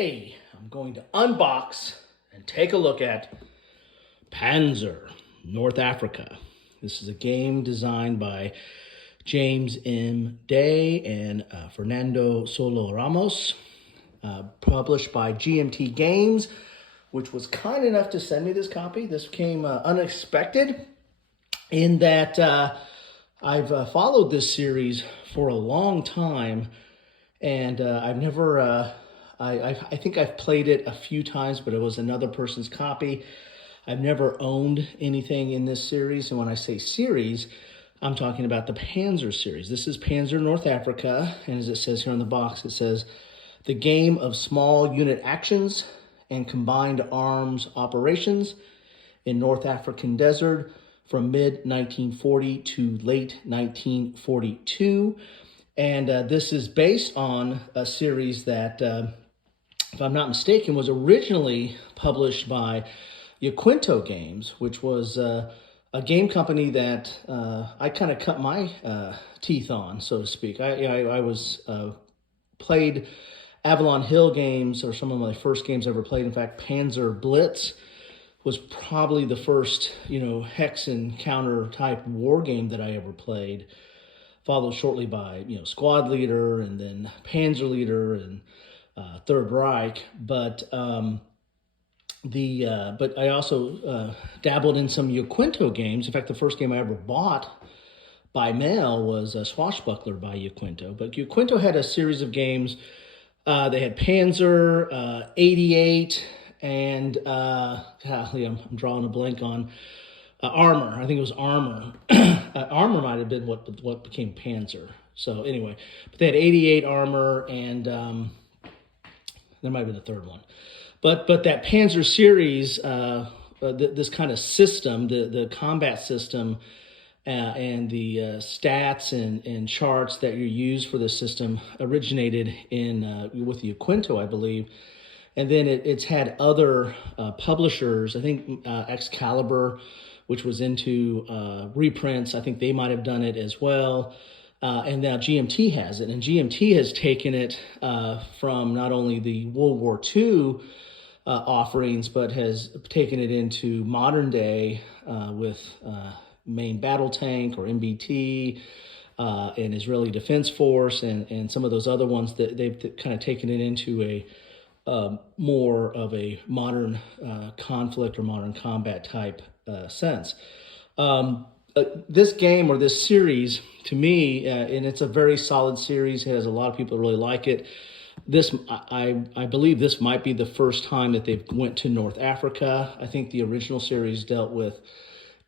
Today, I'm going to unbox and take a look at Panzer North Africa. This is a game designed by James M. Day and Fernando Solo Ramos, published by GMT Games, which was kind enough to send me this copy. This came unexpected in that I've followed this series for a long time, and I've never, I think I've played it a few times, but it was another person's copy. I've never owned anything in this series, and when I say series, I'm talking about the Panzer series. This is Panzer North Africa, and as it says here on the box, it says, the game of small unit actions and combined arms operations in North African desert from mid-1940 to late 1942. And this is based on a series that, if I'm not mistaken, was originally published by Yaquinto Games, which was a game company that I kind of cut my teeth on, so to speak. I was played Avalon Hill games, or some of my first games I ever played. In fact, Panzer Blitz was probably the first, hex and counter type war game that I ever played. Followed shortly by, Squad Leader, and then Panzer Leader, and Third Reich. But I also dabbled in some Yaquinto games. In fact, the first game I ever bought by mail was Swashbuckler by Yaquinto. But Yaquinto had a series of games. They had Panzer, 88, and I'm drawing a blank on Armor. I think it was Armor. Armor might have been what became Panzer. So anyway, but they had 88 Armor, and there might have been the third one. But that Panzer series, this kind of system, the combat system, and the stats and charts that you use for this system originated with the Yaquinto, I believe. And then it's had other publishers. I think Excalibur, which was into reprints, I think they might have done it as well. And now GMT has it. And GMT has taken it from not only the World War II offerings, but has taken it into modern day with Main Battle Tank, or MBT, and Israeli Defense Force, and some of those other ones that they've kind of taken it into a more of a modern conflict or modern combat type sense. This game, or this series, to me, and it's a very solid series. It has a lot of people that really like it. I believe this might be the first time that they've went to North Africa. I think the original series dealt with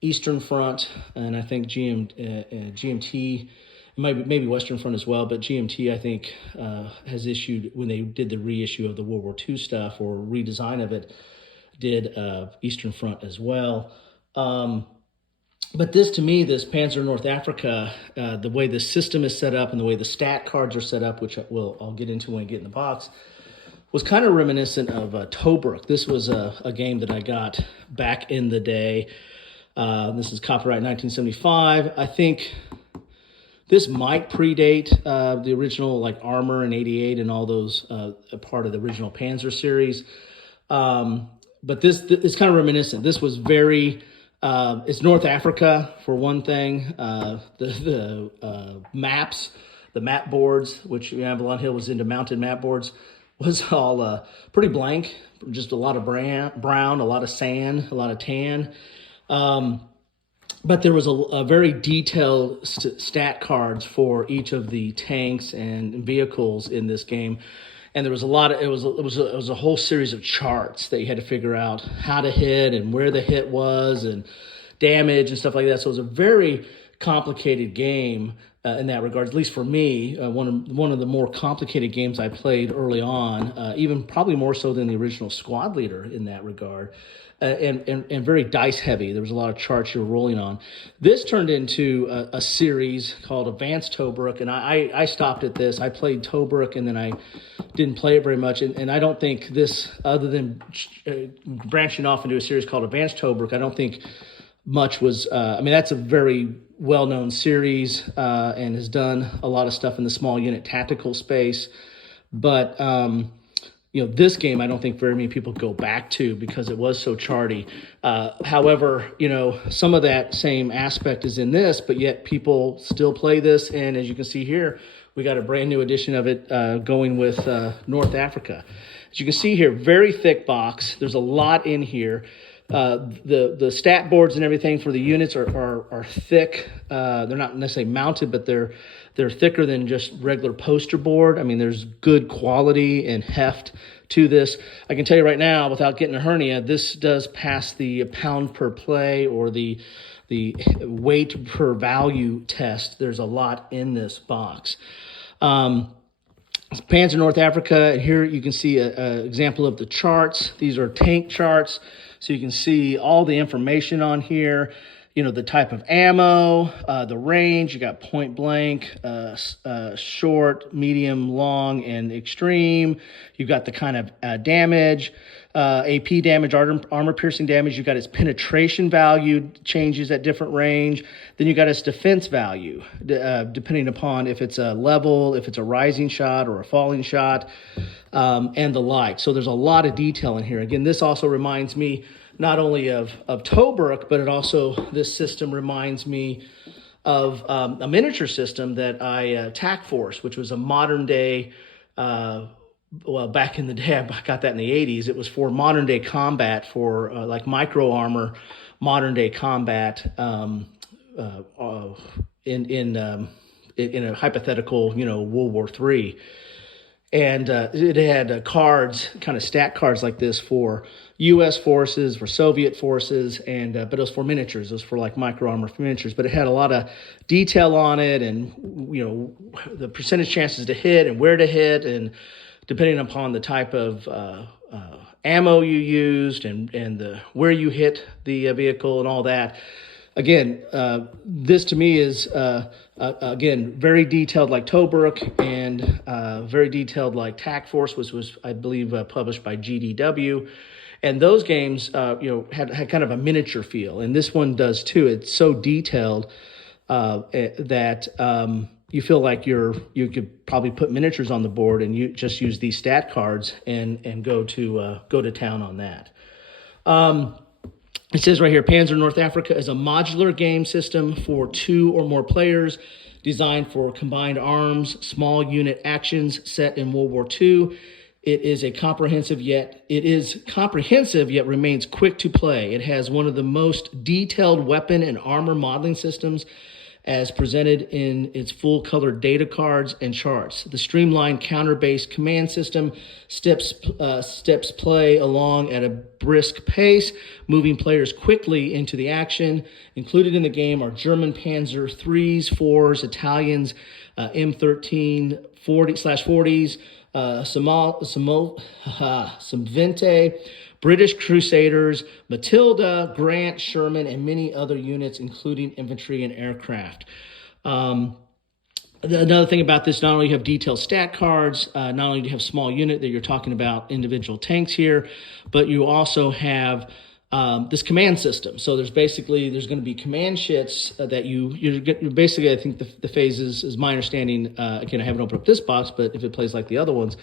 Eastern Front, and I think GMT, maybe Western Front as well, but GMT, I think, has issued, when they did the reissue of the World War II stuff, or redesign of it, did Eastern Front as well. But this, to me, this Panzer North Africa, the way the system is set up and the way the stat cards are set up, which I'll get into when I get in the box, was kind of reminiscent of Tobruk. This was a game that I got back in the day. This is copyright 1975. I think this might predate the original, like Armor and 88 and all those, part of the original Panzer series. But this is kind of reminiscent. This was very, it's North Africa for one thing. The maps, the map boards, which Avalon Hill was into mounted map boards, was all pretty blank. Just a lot of brown, a lot of sand, a lot of tan. But there was a very detailed stat cards for each of the tanks and vehicles in this game, and there was a lot of it was a whole series of charts that you had to figure out how to hit and where the hit was and damage and stuff like that. So it was a very complicated game in that regard, at least for me. One of the more complicated games I played early on, even probably more so than the original Squad Leader in that regard. And very dice heavy. There was a lot of charts you were rolling on. This turned into a series called Advanced Tobruk, and I stopped at this. I played Tobruk, and then I didn't play it very much. And I don't think this, other than branching off into a series called Advanced Tobruk, I don't think much was. That's a very well-known series and has done a lot of stuff in the small unit tactical space. But this game, I don't think very many people go back to because it was so charty. However, some of that same aspect is in this, but yet people still play this. And as you can see here, we got a brand new edition of it going with North Africa. As you can see here, very thick box. There's a lot in here. The stat boards and everything for the units are thick. They're not necessarily mounted, but they're thicker than just regular poster board. I mean, there's good quality and heft to this. I can tell you right now, without getting a hernia, this does pass the pound per play or the weight per value test. There's a lot in this box. Panzer North Africa, and here you can see an example of the charts. These are tank charts, so you can see all the information on here. The type of ammo, the range. You got point blank, short, medium, long, and extreme. You've got the kind of damage, AP damage, armor piercing damage. You've got its penetration value changes at different range. Then you got its defense value, depending upon if it's a level, if it's a rising shot or a falling shot, and the like. So there's a lot of detail in here. Again, this also reminds me not only of Tobruk, but this system reminds me of a miniature system that TAC Force, which was a modern day, back in the day, I got that in the 80s. It was for modern day combat, for like micro armor, modern day combat in a hypothetical, World War III. And it had cards, kind of stat cards like this for U.S. forces, for Soviet forces, and but it was for miniatures. It was for like micro armor miniatures. But it had a lot of detail on it, and the percentage chances to hit and where to hit, and depending upon the type of ammo you used and where you hit the vehicle and all that. Again, this to me is, again, very detailed like Tobruk, and very detailed like TAC Force, which was, I believe, published by GDW. And those games, had kind of a miniature feel. And this one does too. It's so detailed that you feel like you could probably put miniatures on the board and you just use these stat cards and go to town on that. It says right here, Panzer North Africa is a modular game system for 2 or more players, designed for combined arms, small unit actions set in World War II. It is comprehensive yet remains quick to play. It has one of the most detailed weapon and armor modeling systems as presented in its full-color data cards and charts. The streamlined counter-based command system steps play along at a brisk pace, moving players quickly into the action. Included in the game are German Panzer IIIs, 4s, Italians, M13 40/40s, Samvente, British Crusaders, Matilda, Grant, Sherman, and many other units, including infantry and aircraft. Another thing about this, not only you have detailed stat cards, not only do you have small unit that you're talking about individual tanks here, but you also have this command system. So there's going to be command sheets that you're basically, I think the phases is my understanding, again, I haven't opened up this box, but if it plays like the other ones,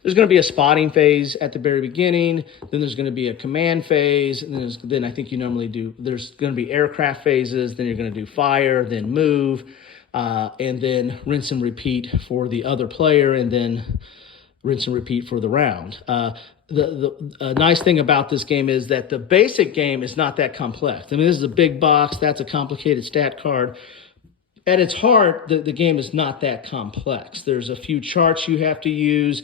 there's going to be a spotting phase at the very beginning. Then there's going to be a command phase. And then I think there's going to be aircraft phases. Then you're going to do fire, then move, and then rinse and repeat for the other player, and then rinse and repeat for the round. The nice thing about this game is that the basic game is not that complex. I mean, this is a big box. That's a complicated stat card. At its heart, the game is not that complex. There's a few charts you have to use.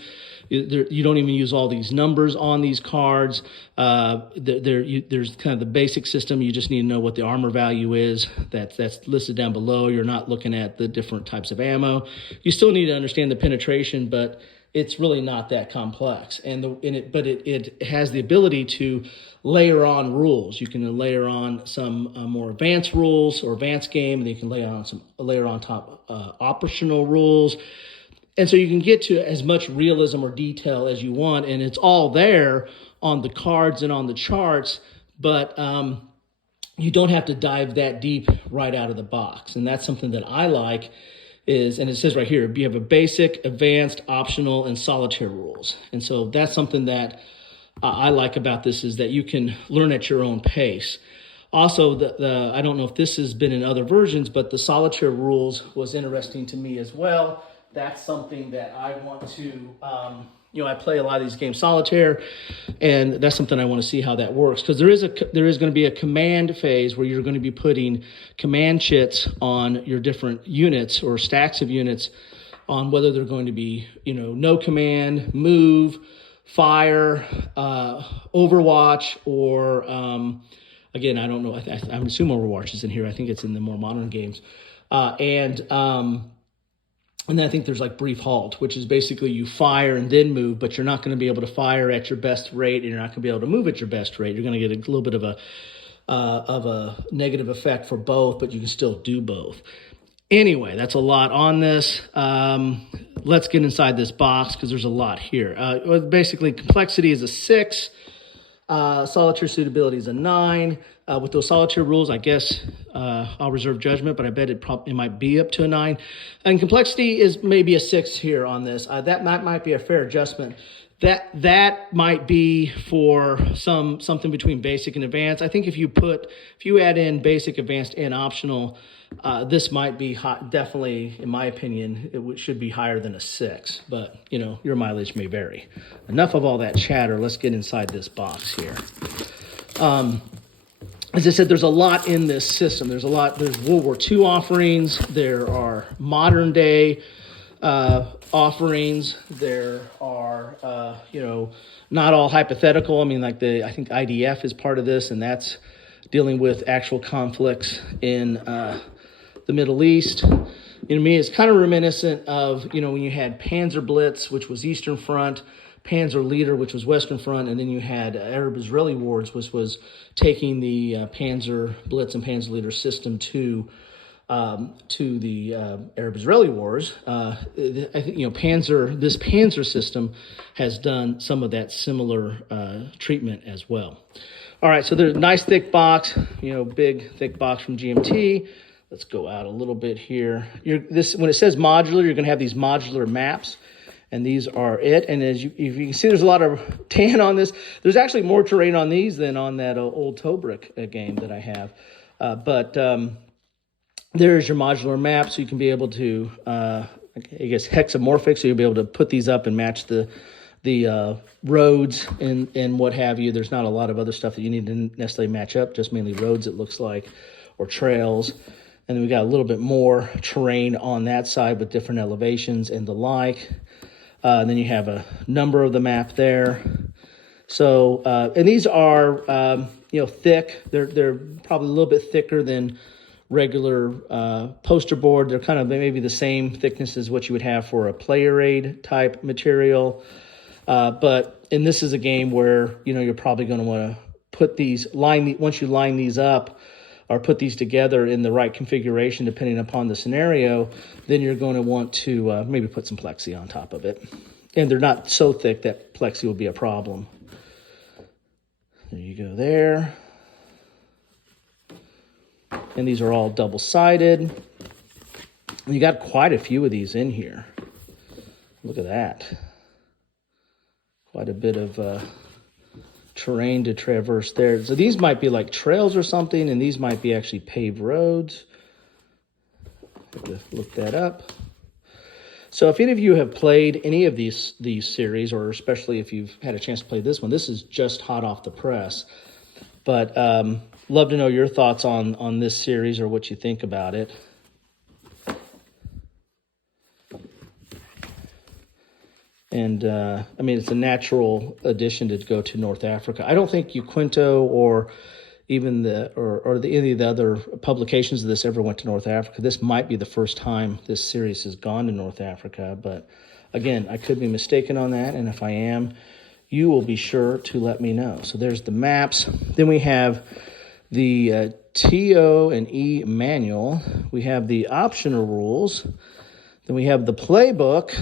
You don't even use all these numbers on these cards. There's kind of the basic system. You just need to know what the armor value is. That's listed down below. You're not looking at the different types of ammo. You still need to understand the penetration, but it's really not that complex. But it has the ability to layer on rules. You can layer on some more advanced rules or advanced game, and you can layer on top optional rules. And so you can get to as much realism or detail as you want, and it's all there on the cards and on the charts, but you don't have to dive that deep right out of the box. And that's something that I like, is, and it says right here, you have a basic, advanced, optional, and solitaire rules. And so that's something that I like about this, is that you can learn at your own pace. Also, I don't know if this has been in other versions, but the solitaire rules was interesting to me as well. That's something that I want to, I play a lot of these games solitaire, and that's something I want to see how that works, because there is going to be a command phase where you're going to be putting command chits on your different units or stacks of units on whether they're going to be, no command, move, fire, overwatch, or again, I don't know. I'm assuming Overwatch is in here. I think it's in the more modern games. And then I think there's like brief halt, which is basically you fire and then move, but you're not going to be able to fire at your best rate, and you're not going to be able to move at your best rate. You're going to get a little bit of a negative effect for both, but you can still do both. Anyway, that's a lot on this. Let's get inside this box because there's a lot here. Basically, complexity is a 6. Solitaire suitability is a 9. With those solitaire rules, I guess I'll reserve judgment, but I bet it might be up to a 9. And complexity is maybe a 6 here on this. That might be a fair adjustment. That might be for something between basic and advanced. I think if you add in basic, advanced, and optional, this might be definitely, in my opinion, should be higher than a 6. But your mileage may vary. Enough of all that chatter. Let's get inside this box here. As I said, there's a lot in this system. There's World War II offerings. There are modern day offerings. There are, not all hypothetical. I mean, I think IDF is part of this, and that's dealing with actual conflicts in the Middle East. To me, it's kind of reminiscent of, when you had Panzer Blitz, which was Eastern Front, Panzer Leader, which was Western Front, and then you had Arab-Israeli Wars, which was taking the Panzer Blitz and Panzer Leader system to the Arab-Israeli Wars. I think this Panzer system has done some of that similar treatment as well. All right, so there's a nice thick box, big thick box from GMT. Let's go out a little bit here. When it says modular, you're going to have these modular maps. And these are it. And if you can see, there's a lot of tan on this. There's actually more terrain on these than on that old Tobruk game that I have. But there's your modular map, so you can be able to, hexamorphic, so you'll be able to put these up and match the roads and what have you. There's not a lot of other stuff that you need to necessarily match up, just mainly roads, it looks like, or trails. And then we got a little bit more terrain on that side with different elevations and the like. And then you have a number of the map there. So, and these are, thick. They're probably a little bit thicker than regular poster board. They're kind of maybe the same thickness as what you would have for a player aid type material. And this is a game where, you're probably going to want to put once you line these up, or put these together in the right configuration depending upon the scenario, then you're going to want to maybe put some plexi on top of it. And they're not so thick that plexi will be a problem. There you go there. And these are all double-sided. You got quite a few of these in here. Look at that. Quite a bit of terrain to traverse there. So these might be like trails or something, and these might be actually paved roads. Have to look that up. So if any of you have played any of these series, or especially if you've had a chance to play this one, this is just hot off the press. But love to know your thoughts on this series or what you think about it. And, it's a natural addition to go to North Africa. I don't think Uquinto or even any of the other publications of this ever went to North Africa. This might be the first time this series has gone to North Africa. But, again, I could be mistaken on that. And if I am, you will be sure to let me know. So there's the maps. Then we have the TO&E manual. We have the optional rules. Then we have the playbook.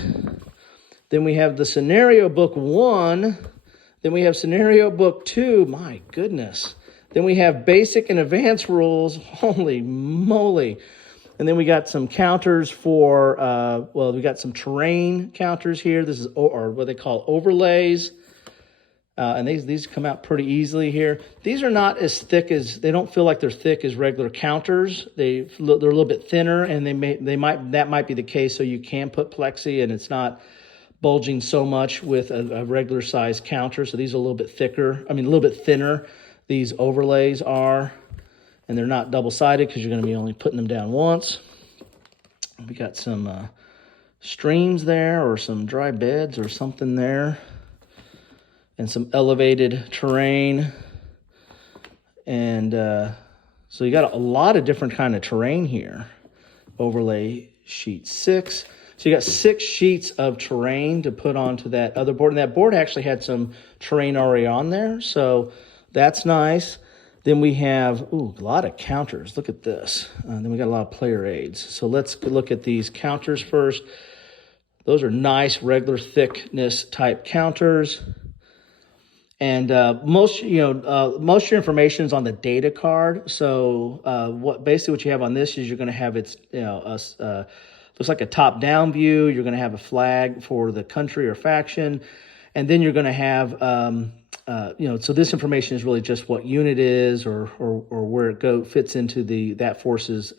Then we have the scenario book 1. Then we have scenario book 2. My goodness. Then we have basic and advanced rules. Holy moly. And And then we got some counters for, we got some terrain counters here. This is, or what they call overlays. And these come out pretty easily here. These are not as thick as, they don't feel like they're thick as regular counters. They're a little bit thinner, and that might be the case, so you can put plexi and it's not bulging so much with a regular size counter. So these are a little bit thicker, a little bit thinner. These overlays are, and they're not double-sided because you're going to be only putting them down once. We got some streams there, or some dry beds or something there, and some elevated terrain. And so you got a lot of different kind of terrain here. Overlay sheet 6. So you got 6 sheets of terrain to put onto that other board. And that board actually had some terrain already on there, so that's nice. Then we have, a lot of counters. Look at this. Then we got a lot of player aids. So let's look at these counters first. Those are nice, regular thickness type counters. And most of your information is on the data card. So what you have on this is you're going to have looks like a top-down view. You're going to have a flag for the country or faction, and then you're going to have so this information is really just what unit is, or where it fits into that force's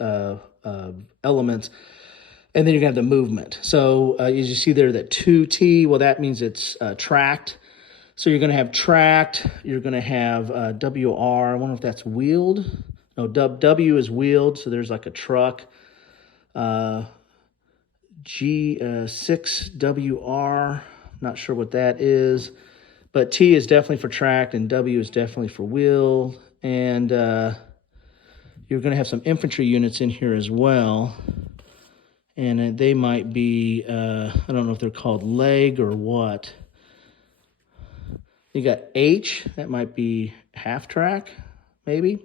elements. And then you're going to have the movement. So as you see there, that 2T, well, that means it's tracked. So you're going to have tracked. You're going to have WR. I wonder if that's wheeled. No, W is wheeled, so there's like a truck. G6WR, not sure what that is. But T is definitely for tracked, and W is definitely for wheel. And you're going to have some infantry units in here as well. And they might be, I don't know if they're called leg or what. You got H, that might be half track, maybe.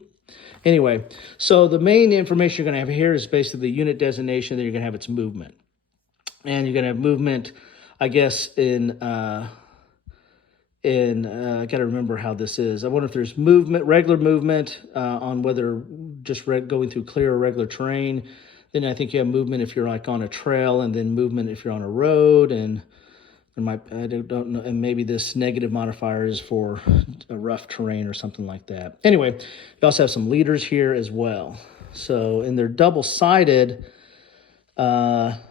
Anyway, so the main information you're going to have here is basically the unit designation, then you're going to have its movement. And you're going to have movement, I guess, I got to remember how this is. I wonder if there's movement, regular movement on whether just going through clear or regular terrain. Then I think you have movement if you're like on a trail, and then movement if you're on a road. And there might, I don't know, and maybe this negative modifier is for a rough terrain or something like that. Anyway, you also have some leaders here as well. So, and they're double-sided. But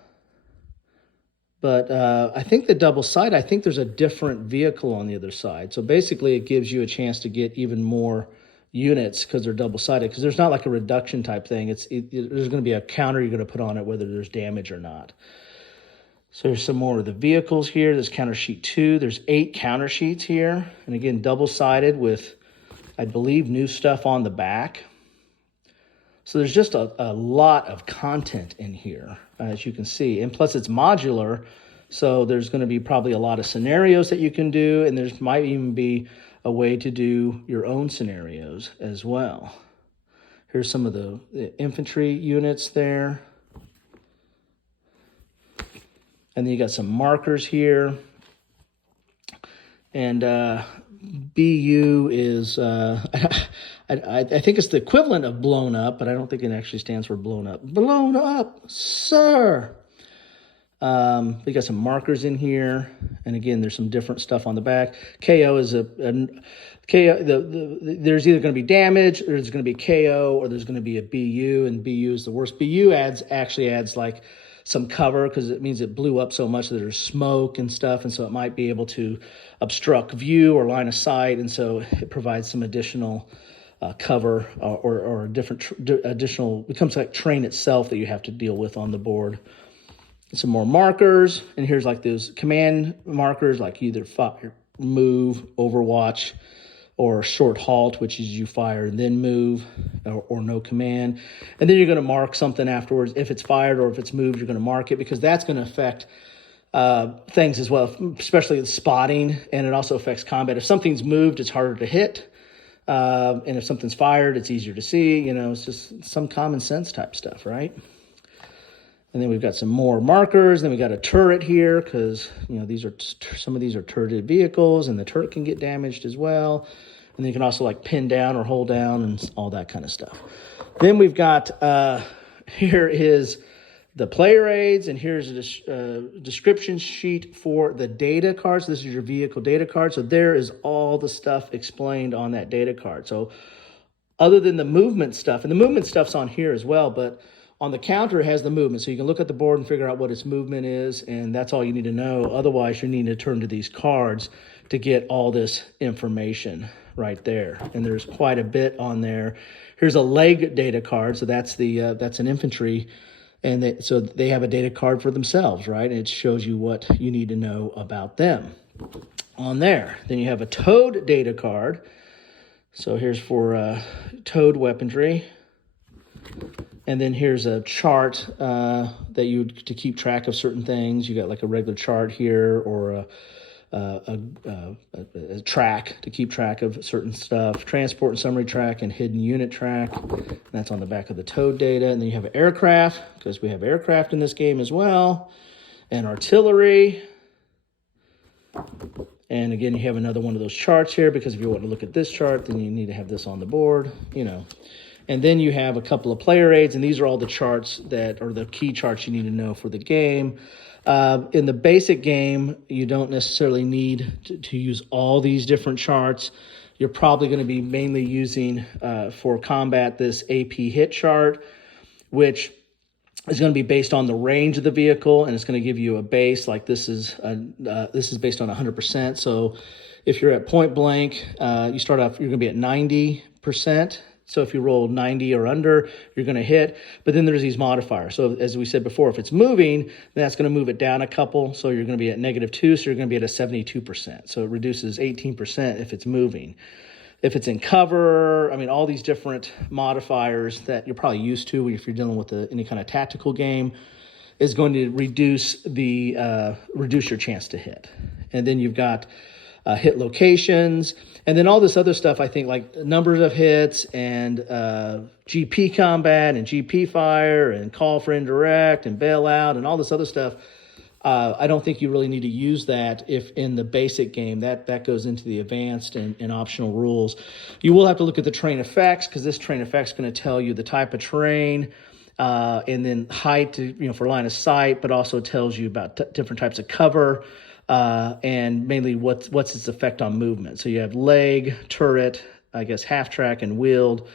I think the double-sided, I think there's a different vehicle on the other side. So basically it gives you a chance to get even more units because they're double-sided, because there's not like a reduction type thing. There's going to be a counter you're going to put on it whether there's damage or not. So there's some more of the vehicles here. There's counter sheet 2. There's 8 counter sheets here. And again, double-sided with, I believe, new stuff on the back. So there's just a lot of content in here, as you can see. And plus it's modular, so there's going to be probably a lot of scenarios that you can do, and there might even be a way to do your own scenarios as well. Here's some of the infantry units there. And then you got some markers here. And BU is, I think it's the equivalent of blown up, but I don't think it actually stands for blown up. Blown up, sir. We got some markers in here. And again, there's some different stuff on the back. KO is KO. There's either going to be damage, or there's going to be KO, or there's going to be a BU, and BU is the worst. BU actually adds like some cover, because it means it blew up so much that there's smoke and stuff, and so it might be able to obstruct view or line of sight, and so it provides some additional cover or additional, becomes like terrain itself that you have to deal with on the board. Some more markers, and here's like those command markers, like either fire, move, overwatch, or short halt, which is you fire and then move, or no command. And then you're going to mark something afterwards. If it's fired or if it's moved, you're going to mark it, because that's going to affect things as well, especially the spotting, and it also affects combat. If something's moved, it's harder to hit. And if something's fired, it's easier to see. It's just some common sense type stuff, right? And then we've got some more markers. Then we got a turret here, because some of these are turreted vehicles, and the turret can get damaged as well. And then you can also like pin down or hold down and all that kind of stuff. Then we've got here is the player aids, and here's a description sheet for the data cards. This is your vehicle data card. So there is all the stuff explained on that data card. So other than the movement stuff, and the movement stuff's on here as well, but on the counter, it has the movement. So you can look at the board and figure out what its movement is, and that's all you need to know. Otherwise, you need to turn to these cards to get all this information right there. And there's quite a bit on there. Here's a leg data card. So that's an infantry. And so they have a data card for themselves, right? And it shows you what you need to know about them on there. Then you have a towed data card. So here's for towed weaponry. And then here's a chart to keep track of certain things. You got like a regular chart here, or a track to keep track of certain stuff. Transport and summary track and hidden unit track. And that's on the back of the towed data. And then you have aircraft, because we have aircraft in this game as well, and artillery. And again, you have another one of those charts here, because if you want to look at this chart, then you need to have this on the board, And then you have a couple of player aids, and these are all the charts that are the key charts you need to know for the game. In the basic game, you don't necessarily need to use all these different charts. You're probably going to be mainly using for combat this AP hit chart, which is going to be based on the range of the vehicle, and it's going to give you a base. Like this is based on 100%. So if you're at point blank, you start off, you're going to be at 90%. So if you roll 90 or under, you're going to hit. But then there's these modifiers. So as we said before, if it's moving, then that's going to move it down a couple. So you're going to be at -2, so you're going to be at a 72%. So it reduces 18% if it's moving. If it's in cover, all these different modifiers that you're probably used to if you're dealing with any kind of tactical game is going to reduce your chance to hit. And then you've got hit locations, and then all this other stuff, I think, like numbers of hits and GP combat and GP fire and call for indirect and bailout and all this other stuff. I don't think you really need to use that if in the basic game. That goes into the advanced and optional rules. You will have to look at the terrain effects, because this terrain effects is going to tell you the type of terrain, and then height, for line of sight, but also tells you about different types of cover. And mainly what's its effect on movement. So you have leg, turret, I guess half track, and wheeled.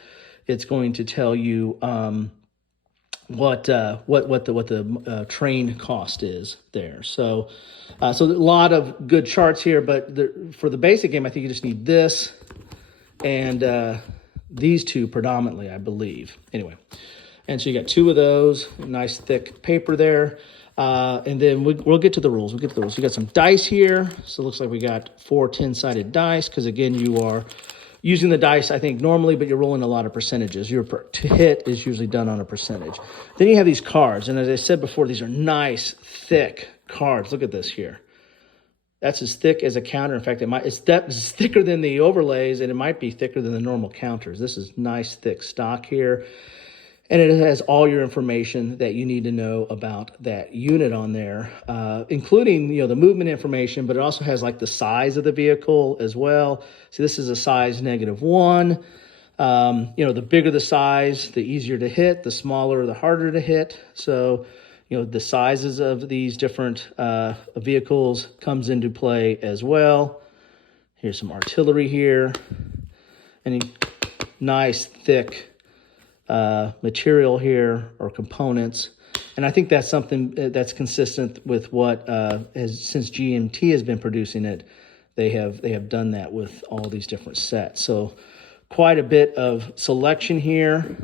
It's going to tell you what the train cost is there. So a lot of good charts here, but for the basic game, I think you just need this and these two predominantly, I believe. Anyway, and so you got two of those, nice thick paper there. And then we'll get to the rules. You got some dice here. So it looks like we got 4 10-sided dice, because again, you are using the dice, I think, normally, but you're rolling a lot of percentages. Your to hit is usually done on a percentage. Then you have these cards. And as I said before, these are nice, thick cards. Look at this here. That's as thick as a counter. In fact, it's thicker than the overlays, and it might be thicker than the normal counters. This is nice, thick stock here. And it has all your information that you need to know about that unit on there, including the movement information, but it also has like the size of the vehicle as well. So this is a size -1. The bigger the size, the easier to hit. The smaller, the harder to hit. So the sizes of these different vehicles comes into play as well. Here's some artillery here, and nice thick material here, or components. And I think that's something that's consistent with what since GMT has been producing it, they have done that with all these different sets. So quite a bit of selection here.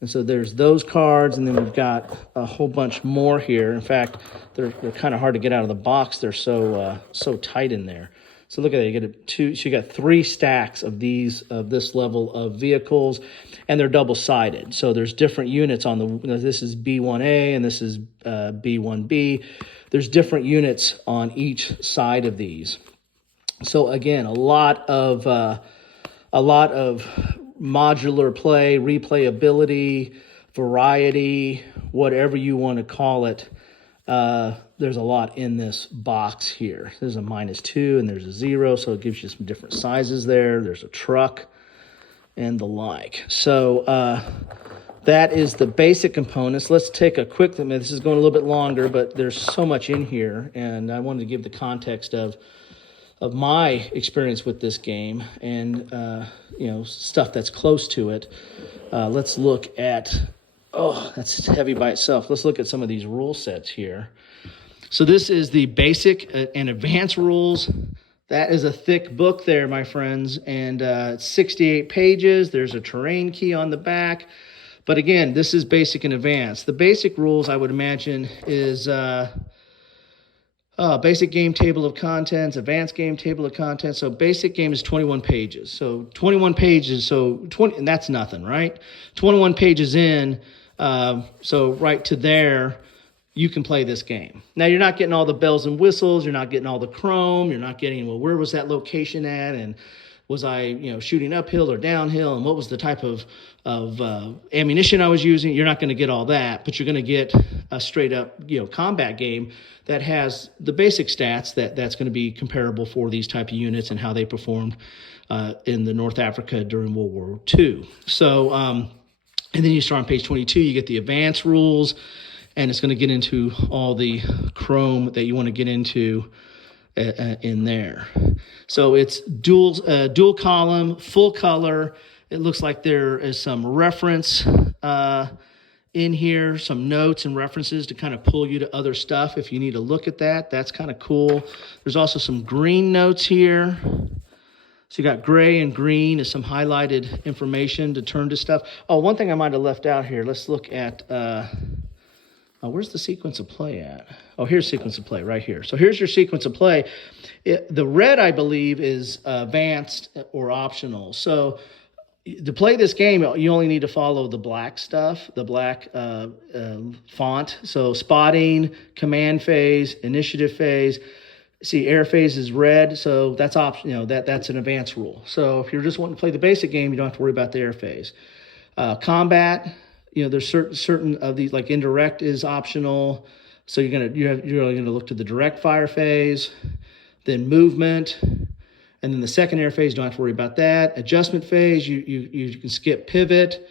And so there's those cards, and then we've got a whole bunch more here. In fact, they're kind of hard to get out of the box. They're so tight in there. So look at that. You got 3 stacks of this level of vehicles, and they're double-sided. So there's different units on this is B1A and this is B1B. There's different units on each side of these. So again, a lot of modular play, replayability, variety, whatever you want to call it. There's a lot in this box here. There's a -2 and there's a 0, so it gives you some different sizes there. There's a truck and the like. So that is the basic components. Let's take a quick, this is going a little bit longer, but there's so much in here, and I wanted to give the context of my experience with this game and stuff that's close to it. Let's look at, that's heavy by itself. Let's look at some of these rule sets here. So this is the basic and advanced rules. That is a thick book there, my friends, and it's 68 pages. There's a terrain key on the back. But again, this is basic and advanced. The basic rules, I would imagine, is basic game table of contents, advanced game table of contents. So basic game is 21 pages. So 21 pages, and that's nothing, right? 21 pages in, so right to there, you can play this game. Now, you're not getting all the bells and whistles. You're not getting all the chrome. You're not getting, well, where was that location at? And was I, shooting uphill or downhill? And what was the type of ammunition I was using? You're not going to get all that, but you're going to get a straight up, combat game that has the basic stats that's going to be comparable for these type of units and how they performed in the North Africa during World War II. So, and then you start on page 22, you get the advanced rules, and it's going to get into all the chrome that you want to get into in there. So it's dual column, full color. It looks like there is some reference in here, some notes and references to kind of pull you to other stuff if you need to look at that. That's kind of cool. There's also some green notes here. So you got gray and green is some highlighted information to turn to stuff. Oh, one thing I might have left out here. Let's look at, where's the sequence of play at? Oh, here's sequence of play right here. So here's your sequence of play. The red, I believe, is advanced or optional. So to play this game, you only need to follow the black stuff, the black font. So spotting, command phase, initiative phase. See, air phase is red, so that's option. That's an advanced rule. So if you're just wanting to play the basic game, you don't have to worry about the air phase. Combat, there's certain of these, like indirect is optional. So you're only gonna look to the direct fire phase, then movement. And then the second air phase, don't have to worry about that. Adjustment phase, you can skip pivot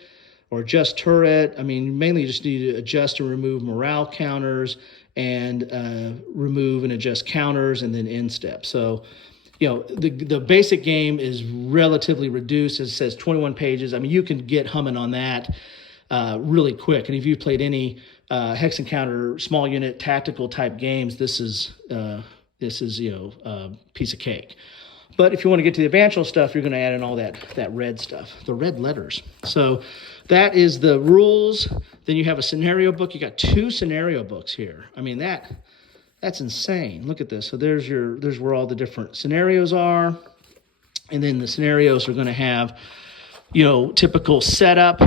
or adjust turret. I mean, mainly you just need to adjust and remove morale counters and remove and adjust counters and then end step. So, the basic game is relatively reduced. It says 21 pages. I mean, you can get humming on that really quick. And if you've played any hex encounter, small unit, tactical type games, this is a piece of cake. But if you want to get to the advanced stuff, you're going to add in all that red stuff, the red letters. So that is the rules. Then you have a scenario book. You got 2 scenario books here. I mean, that's insane. Look at this. So there's where all the different scenarios are. And then the scenarios are going to have, typical setup,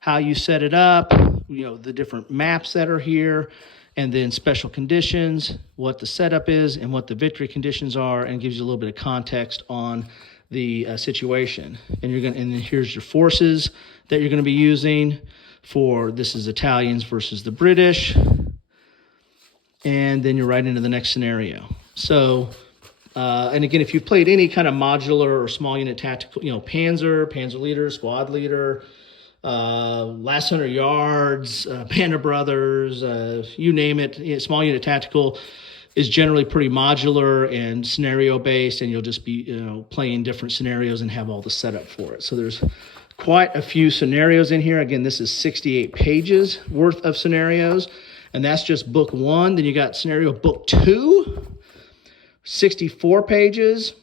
how you set it up, the different maps that are here. And then special conditions, what the setup is and what the victory conditions are, and gives you a little bit of context on the situation. And then here's your forces that you're going to be using for, this is Italians versus the British. And then you're right into the next scenario. So, and again, if you've played any kind of modular or small unit tactical, Panzer leader, squad leader, last 100 yards, Panda Brothers, you name it, small unit tactical is generally pretty modular and scenario based, and you'll just be playing different scenarios and have all the setup for it. So there's quite a few scenarios in here. Again, this is 68 pages worth of scenarios, and that's just book 1. Then you got scenario book 2, 64 pages.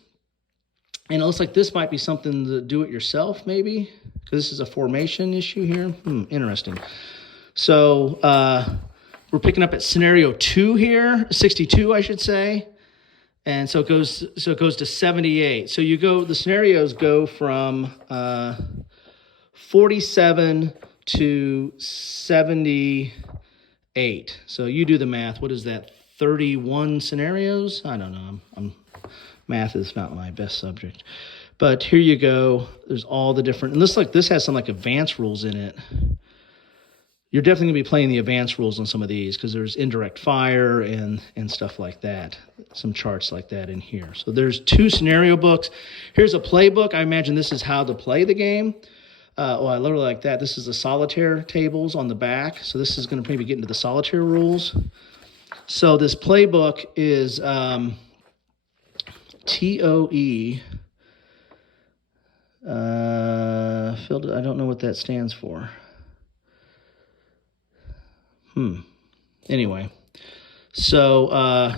And it looks like this might be something to do it yourself, maybe, because this is a formation issue here. Interesting. So we're picking up at scenario 2 here, 62, I should say. And so it goes to 78. So the scenarios go from 47 to 78. So you do the math. What is that? 31 scenarios? I don't know. Math is not my best subject. But here you go. There's all the different, and this has some advanced rules in it. You're definitely going to be playing the advanced rules on some of these because there's indirect fire and stuff like that. Some charts like that in here. So there's 2 scenario books. Here's a playbook. I imagine this is how to play the game. Oh, I literally like that. This is the solitaire tables on the back. So this is going to maybe get into the solitaire rules. So this playbook is TOE. I don't know what that stands for. Anyway, so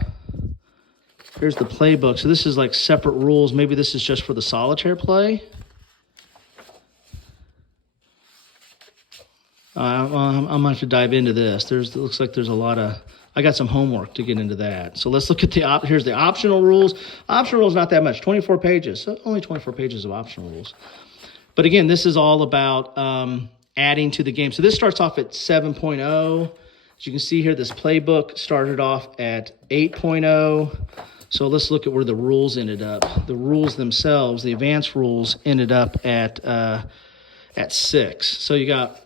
here's the playbook. So this is like separate rules. Maybe this is just for the solitaire play. I'm gonna have to dive into this. It looks like there's a lot of. I got some homework to get into that. So let's look at here's the optional rules. Optional rules not that much, 24 pages. So only 24 pages of optional rules. But again, this is all about adding to the game. So this starts off at 7.0. As you can see here, this playbook started off at 8.0. So let's look at where the rules ended up. The rules themselves, the advanced rules, ended up at 6. So you got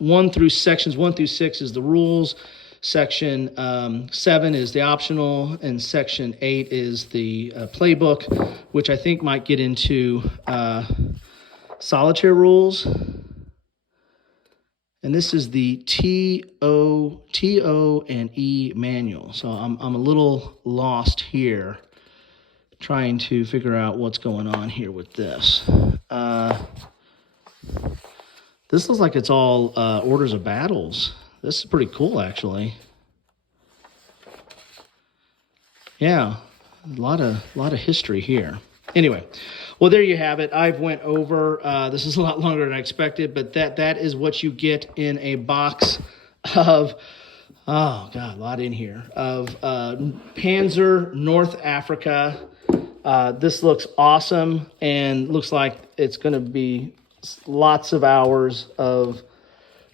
sections 1 through 6 is the rules. Section 7 is the optional, and section 8 is the playbook, which I think might get into solitaire rules. And this is the TO and E manual. So I'm a little lost here, trying to figure out what's going on here with this. This looks like it's all orders of battles. This is pretty cool, actually. Yeah, a lot of history here. Anyway, well, there you have it. I've went over. This is a lot longer than I expected, but that is what you get in a box of. Oh God, a lot in here of Panzer North Africa. This looks awesome and looks like it's going to be lots of hours of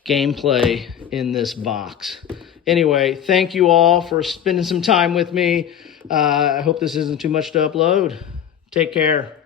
gameplay in this box. Anyway, thank you all for spending some time with me. I hope this isn't too much to upload. Take care.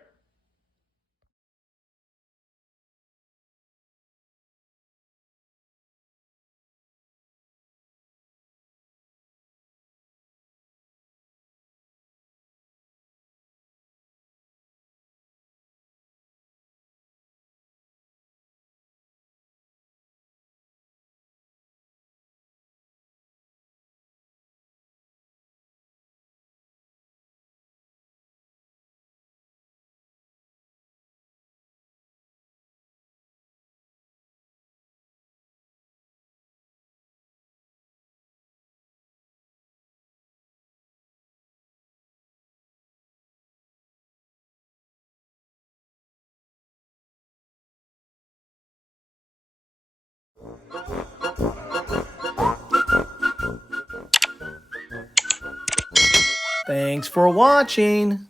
Thanks for watching.